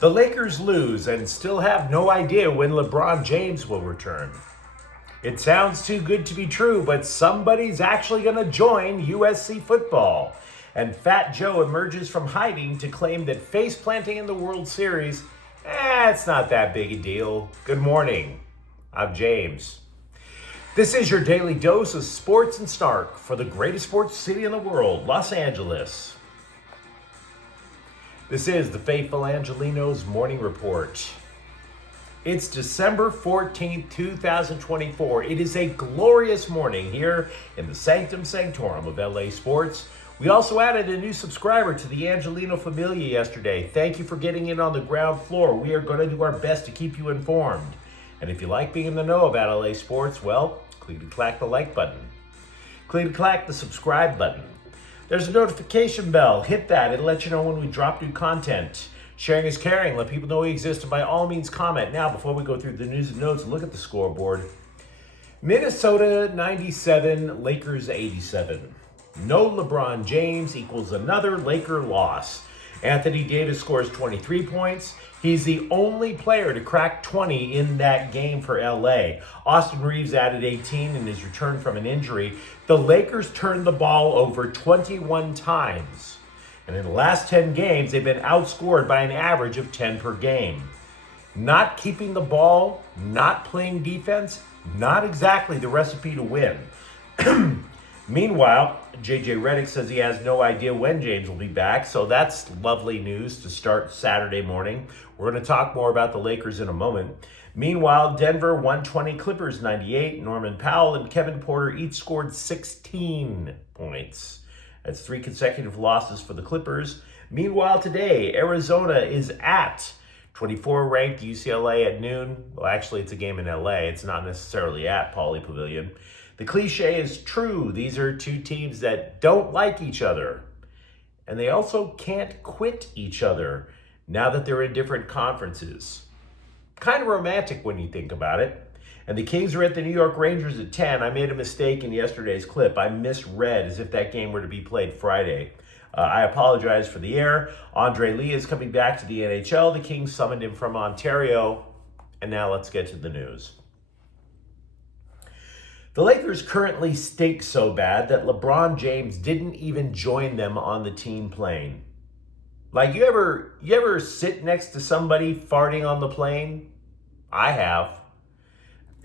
The Lakers lose and still have no idea when LeBron James will return. It sounds too good to be true, but somebody's actually going to join USC football. And Fat Joe emerges from hiding to claim that face planting in the World Series, it's not that big a deal. Good morning. I'm James. This is your daily dose of sports and snark for the greatest sports city in the world, Los Angeles. This is the faithful Angelenos Morning Report. It's December 14th, 2024. It is a glorious morning here in the Sanctum Sanctorum of LA Sports. We also added a new subscriber to the Angeleno Familia yesterday. Thank you for getting in on the ground floor. We are going to do our best to keep you informed. And if you like being in the know about LA Sports, well, click and clack the like button. Click and clack the subscribe button. There's a notification bell. Hit that. It'll let you know when we drop new content. Sharing is caring. Let people know we exist, and by all means comment. Now, before we go through the news and notes, look at the scoreboard. Minnesota 97, Lakers 87. No LeBron James equals another Laker loss. Anthony Davis scores 23 points. He's the only player to crack 20 in that game for LA. Austin Reeves added 18 in his return from an injury. The Lakers turned the ball over 21 times. And in the last 10 games, they've been outscored by an average of 10 per game. Not keeping the ball, not playing defense, not exactly the recipe to win. Meanwhile, JJ Redick says he has no idea when James will be back, so that's lovely news to start Saturday morning. We're going to talk more about the Lakers in a moment. Meanwhile, Denver 120, Clippers 98. Norman Powell and Kevin Porter each scored 16 points. That's 3 consecutive losses for the Clippers. Meanwhile, today, Arizona is at 24th-ranked UCLA at noon. Well, actually, it's a game in LA. It's not necessarily at Pauley Pavilion. The cliche is true. These are two teams that don't like each other. And they also can't quit each other now that they're in different conferences. Kind of romantic when you think about it. And the Kings are at the New York Rangers at 10. I made a mistake in yesterday's clip. I misread as if that game were to be played Friday. I apologize for the error. Andre Lee is coming back to the NHL. The Kings summoned him from Ontario. And now let's get to the news. The Lakers currently stink so bad that LeBron James didn't even join them on the team plane. Like, you ever sit next to somebody farting on the plane? I have.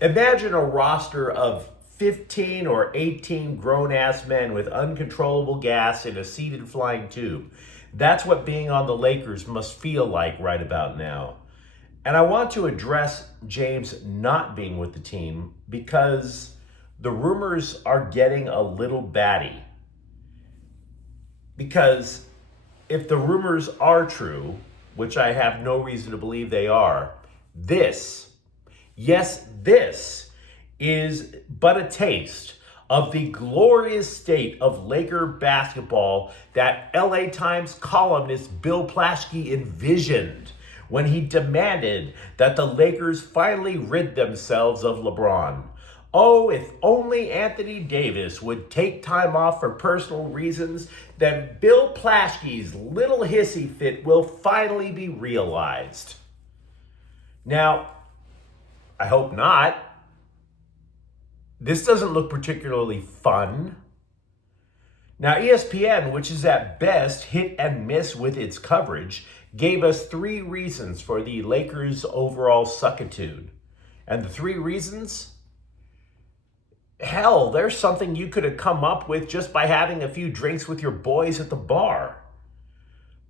Imagine a roster of 15 or 18 grown-ass men with uncontrollable gas in a seated flying tube. That's what being on the Lakers must feel like right about now. And I want to address James not being with the team because the rumors are getting a little batty. Because if the rumors are true, which I have no reason to believe they are, this is but a taste of the glorious state of Laker basketball that LA Times columnist Bill Plaschke envisioned when he demanded that the Lakers finally rid themselves of LeBron. Oh, if only Anthony Davis would take time off for personal reasons, then Bill Plaschke's little hissy fit will finally be realized. Now, I hope not. This doesn't look particularly fun. Now, ESPN, which is at best hit and miss with its coverage, gave us 3 reasons for the Lakers' overall suckitude. And the 3 reasons? Hell, there's something you could have come up with just by having a few drinks with your boys at the bar.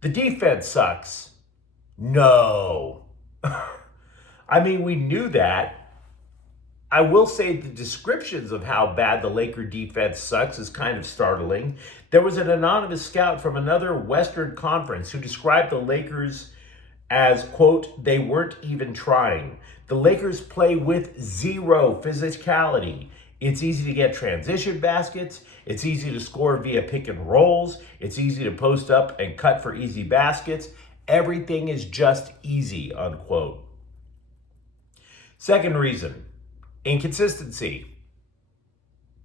The defense sucks. No. I mean, we knew that. I will say the descriptions of how bad the Laker defense sucks is kind of startling. There was an anonymous scout from another Western Conference who described the Lakers as, quote, they weren't even trying. The Lakers play with zero physicality. It's easy to get transition baskets. It's easy to score via pick and rolls. It's easy to post up and cut for easy baskets. Everything is just easy, unquote. Second reason, inconsistency.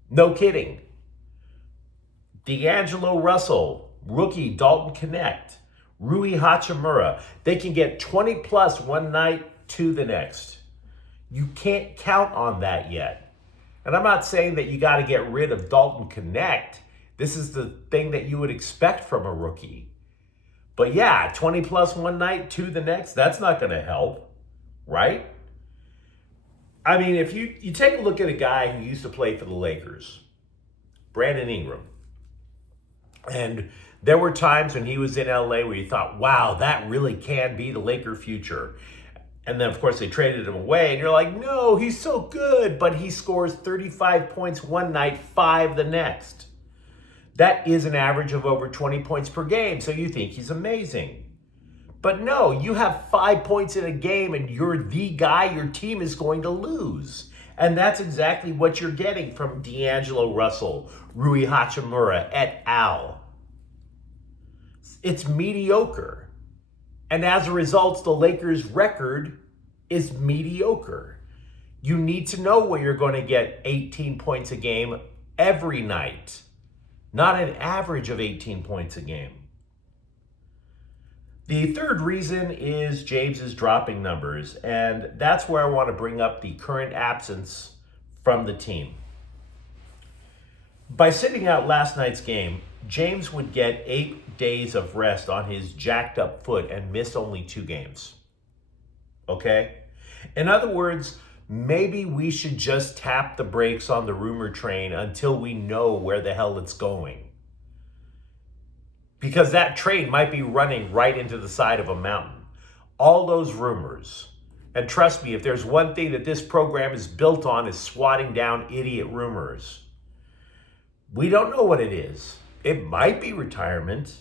No kidding. D'Angelo Russell, rookie Dalton Connect, Rui Hachimura, they can get 20 plus one night to the next. You can't count on that yet. And I'm not saying that you got to get rid of Dalton Connect. This is the thing that you would expect from a rookie. But yeah, 20 plus one night to the next, that's not going to help, right? I mean, if you take a look at a guy who used to play for the Lakers, Brandon Ingram, and there were times when he was in LA where you thought, wow, that really can be the Laker future. And then, of course, they traded him away, and you're like, no, he's so good, but he scores 35 points one night, 5 the next. That is an average of over 20 points per game, so you think he's amazing. But no, you have 5 points in a game, and you're the guy your team is going to lose. And that's exactly what you're getting from D'Angelo Russell, Rui Hachimura, et al. It's mediocre. And as a result, the Lakers' record is mediocre. You need to know where you're going to get 18 points a game every night, not an average of 18 points a game. The third reason is James's dropping numbers, and that's where I want to bring up the current absence from the team. By sitting out last night's game, James would get 8 days of rest on his jacked up foot and miss only 2 games. Okay? In other words, maybe we should just tap the brakes on the rumor train until we know where the hell it's going. Because that train might be running right into the side of a mountain. All those rumors. And trust me, if there's one thing that this program is built on, is swatting down idiot rumors. We don't know what it is. It might be retirement.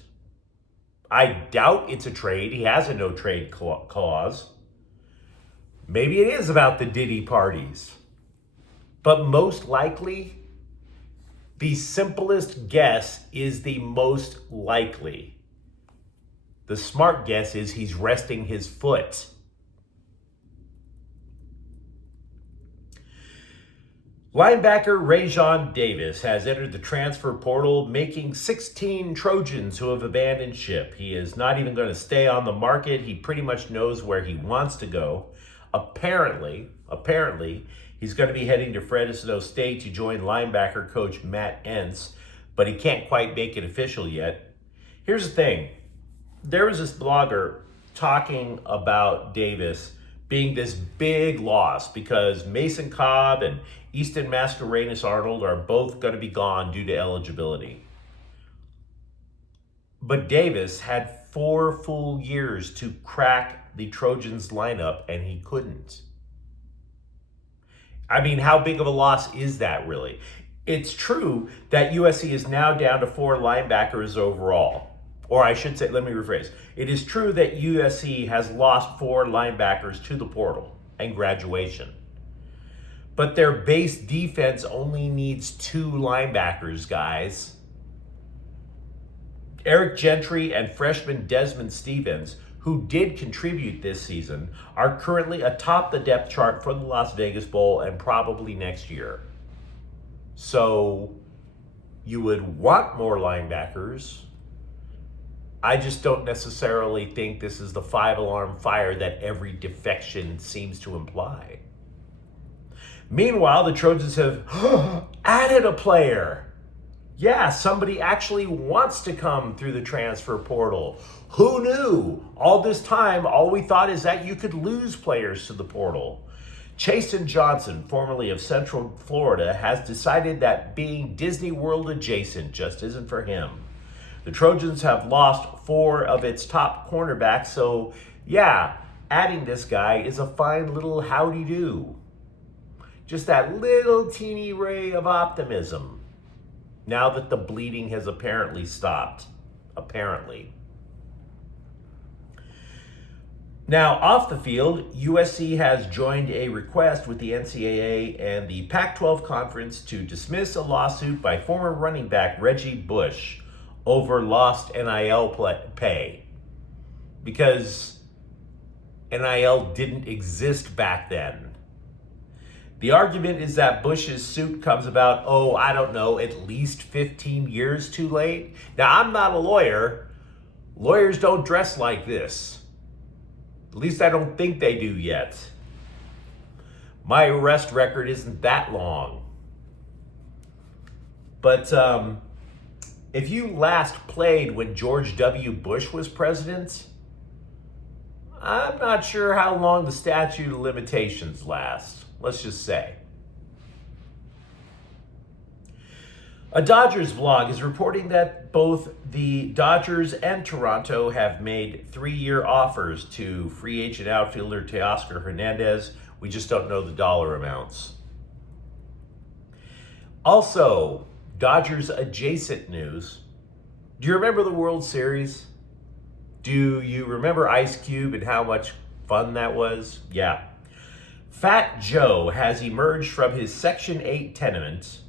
I doubt it's a trade. He has a no trade clause. Maybe it is about the Diddy parties. But most likely, the simplest guess is the most likely. The smart guess is he's resting his foot. Linebacker Rajon Davis has entered the transfer portal, making 16 Trojans who have abandoned ship. He is not even going to stay on the market. He pretty much knows where he wants to go. Apparently, he's going to be heading to Fresno State to join linebacker coach Matt Entz, but he can't quite make it official yet. Here's the thing. There was this blogger talking about Davis being this big loss because Mason Cobb and Easton Mascarenas-Arnold are both going to be gone due to eligibility. But Davis had 4 full years to crack the Trojans lineup, and he couldn't. I mean, how big of a loss is that really? It's true that USC is now down to 4 linebackers overall. Or I should say, let me rephrase. It is true that USC has lost 4 linebackers to the portal and graduation. But their base defense only needs 2 linebackers, guys. Eric Gentry and freshman Desmond Stevens, who did contribute this season, are currently atop the depth chart for the Las Vegas Bowl and probably next year. So you would want more linebackers. I just don't necessarily think this is the 5-alarm fire that every defection seems to imply. Meanwhile, the Trojans have added a player. Yeah, somebody actually wants to come through the transfer portal. Who knew? All this time, all we thought is that you could lose players to the portal. Chasen Johnson, formerly of Central Florida, has decided that being Disney World adjacent just isn't for him. The Trojans have lost 4 of its top cornerbacks, so yeah, adding this guy is a fine little howdy-do. Just that little teeny ray of optimism, now that the bleeding has apparently stopped. Apparently. Now, off the field, USC has joined a request with the NCAA and the Pac-12 Conference to dismiss a lawsuit by former running back Reggie Bush over lost NIL pay, because NIL didn't exist back then. The argument is that Bush's suit comes about, at least 15 years too late. Now, I'm not a lawyer, Lawyers don't dress like this. At least I don't think they do yet. My arrest record isn't that long. But if you last played when George W. Bush was president, I'm not sure how long the statute of limitations lasts. Let's just say. A Dodgers blog is reporting that both the Dodgers and Toronto have made 3-year offers to free agent outfielder Teoscar Hernandez. We just don't know the dollar amounts. Also, Dodgers adjacent news. Do you remember the World Series? Do you remember Ice Cube and how much fun that was? Yeah. Fat Joe has emerged from his Section 8 tenement.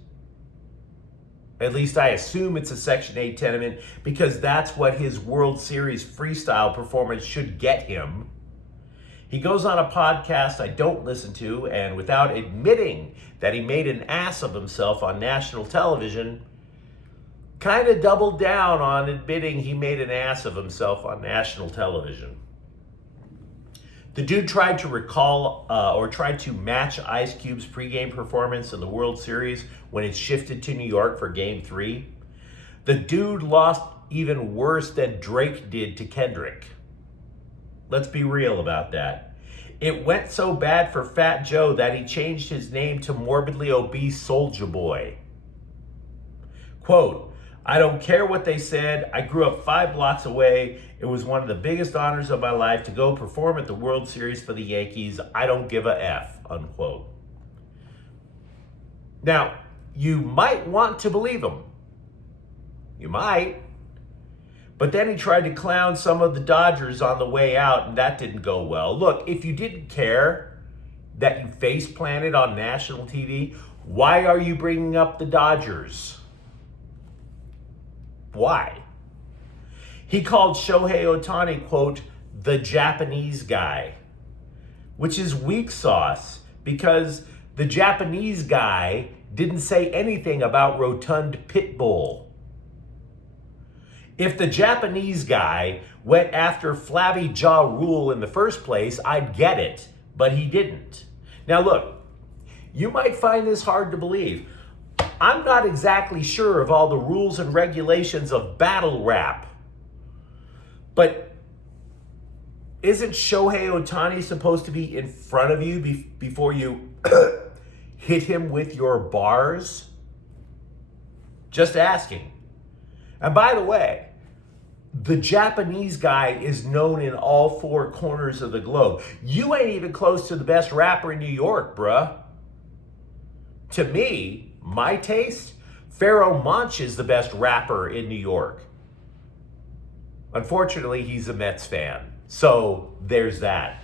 At least I assume it's a Section 8 tenement because that's what his World Series freestyle performance should get him. He goes on a podcast I don't listen to, and without admitting that he made an ass of himself on national television, kind of doubled down on admitting he made an ass of himself on national television. The dude tried to recall or tried to match Ice Cube's pregame performance in the World Series when it shifted to New York for Game 3. The dude lost even worse than Drake did to Kendrick. Let's be real about that. It went so bad for Fat Joe that he changed his name to Morbidly Obese Soulja Boy. Quote, "I don't care what they said. I grew up 5 blocks away. It was one of the biggest honors of my life to go perform at the World Series for the Yankees. I don't give a F," unquote. Now, you might want to believe him. You might. But then he tried to clown some of the Dodgers on the way out, and that didn't go well. Look, if you didn't care that you face planted on national TV, why are you bringing up the Dodgers? Why? He called Shohei Ohtani, quote, "the Japanese guy," which is weak sauce because the Japanese guy didn't say anything about rotund pit bull. If the Japanese guy went after Flabby Jaw Rule in the first place, I'd get it, but he didn't. Now look, you might find this hard to believe. I'm not exactly sure of all the rules and regulations of battle rap, but isn't Shohei Ohtani supposed to be in front of you before you hit him with your bars? Just asking. And by the way, the Japanese guy is known in all 4 corners of the globe. You ain't even close to the best rapper in New York, bruh. To me, my taste, Pharoah Monch is the best rapper in New York. Unfortunately, he's a Mets fan. So there's that.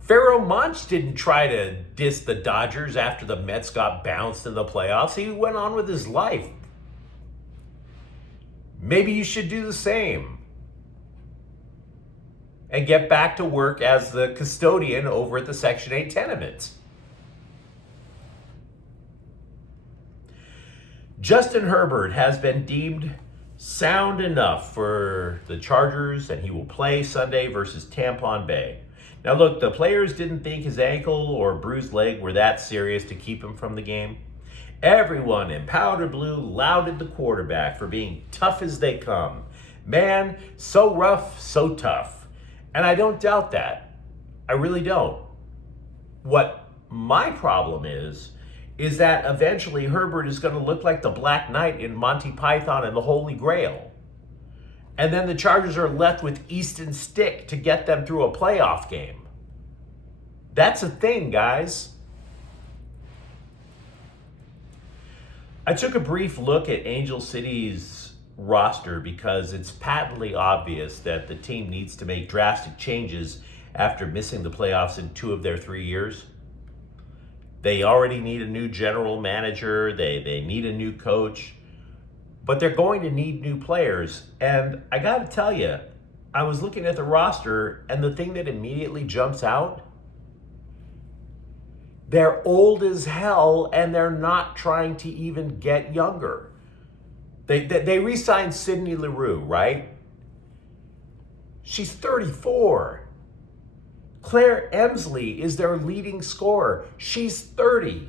Pharoah Monch didn't try to diss the Dodgers after the Mets got bounced in the playoffs. He went on with his life. Maybe you should do the same and get back to work as the custodian over at the Section 8 tenement. Justin Herbert has been deemed sound enough for the Chargers, and he will play Sunday versus Tampa Bay. Now look, the players didn't think his ankle or bruised leg were that serious to keep him from the game. Everyone in powder blue lauded the quarterback for being tough as they come. Man, so rough, so tough. And I don't doubt that. I really don't. What my problem is that eventually Herbert is going to look like the Black Knight in Monty Python and the Holy Grail. And then the Chargers are left with Easton Stick to get them through a playoff game. That's a thing, guys. I took a brief look at Angel City's roster because it's patently obvious that the team needs to make drastic changes after missing the playoffs in 2 of their 3 years. They already need a new general manager. They need a new coach. But they're going to need new players. And I got to tell you, I was looking at the roster, and the thing that immediately jumps out, they're old as hell, and they're not trying to even get younger. They re-signed Sydney Leroux, right? She's 34. Claire Emsley is their leading scorer. She's 30.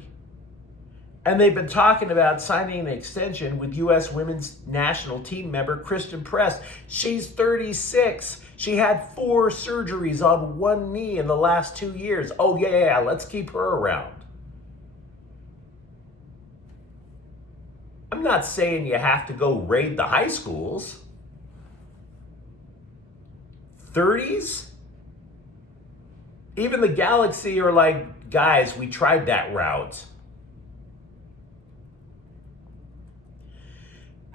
And they've been talking about signing an extension with U.S. women's national team member Kristen Press. She's 36. She had 4 surgeries on one knee in the last 2 years. Oh, yeah, let's keep her around. I'm not saying you have to go raid the high schools. 30s? Even the Galaxy are like, guys, we tried that route.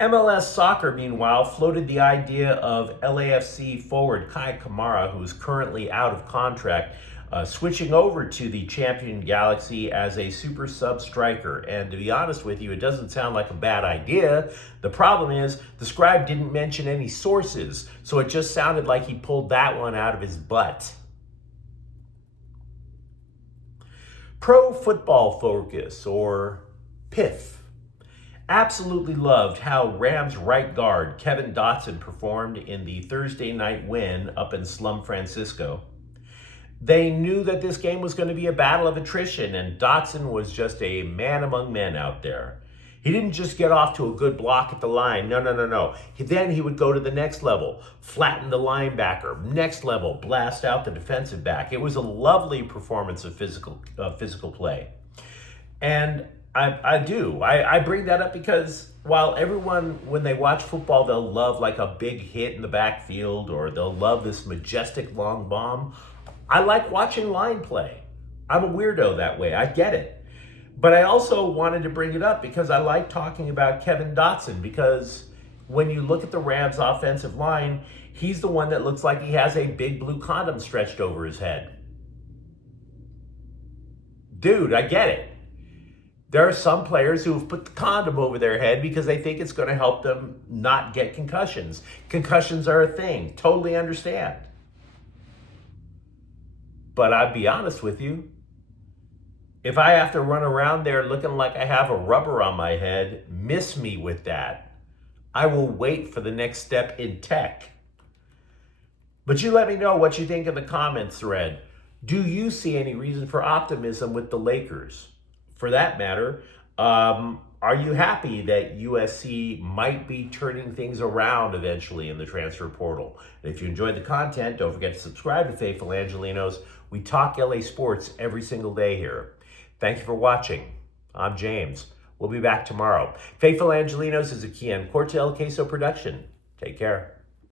MLS Soccer, meanwhile, floated the idea of LAFC forward Kai Kamara, who's currently out of contract, switching over to the champion Galaxy as a super sub striker. And to be honest with you, it doesn't sound like a bad idea. The problem is the scribe didn't mention any sources, so it just sounded like he pulled that one out of his butt. Pro Football Focus, or PIF, absolutely loved how Rams right guard Kevin Dotson performed in the Thursday night win up in Slum Francisco. They knew that this game was going to be a battle of attrition, and Dotson was just a man among men out there. He didn't just get off to a good block at the line. No. Then he would go to the next level, flatten the linebacker, next level, blast out the defensive back. It was a lovely performance of physical play. And I bring that up because while everyone, when they watch football, they'll love like a big hit in the backfield or they'll love this majestic long bomb, I like watching line play. I'm a weirdo that way. I get it. But I also wanted to bring it up because I like talking about Kevin Dotson, because when you look at the Rams' offensive line, he's the one that looks like he has a big blue condom stretched over his head. Dude, I get it. There are some players who have put the condom over their head because they think it's going to help them not get concussions. Concussions are a thing. Totally understand. But I'll be honest with you. If I have to run around there looking like I have a rubber on my head, miss me with that. I will wait for the next step in tech. But you let me know what you think in the comments thread. Do you see any reason for optimism with the Lakers? For that matter, are you happy that USC might be turning things around eventually in the transfer portal? And if you enjoyed the content, don't forget to subscribe to Faithful Angelenos. We talk LA sports every single day here. Thank you for watching. I'm James. We'll be back tomorrow. Faithful Angelenos is a Kian Cortel Queso production. Take care.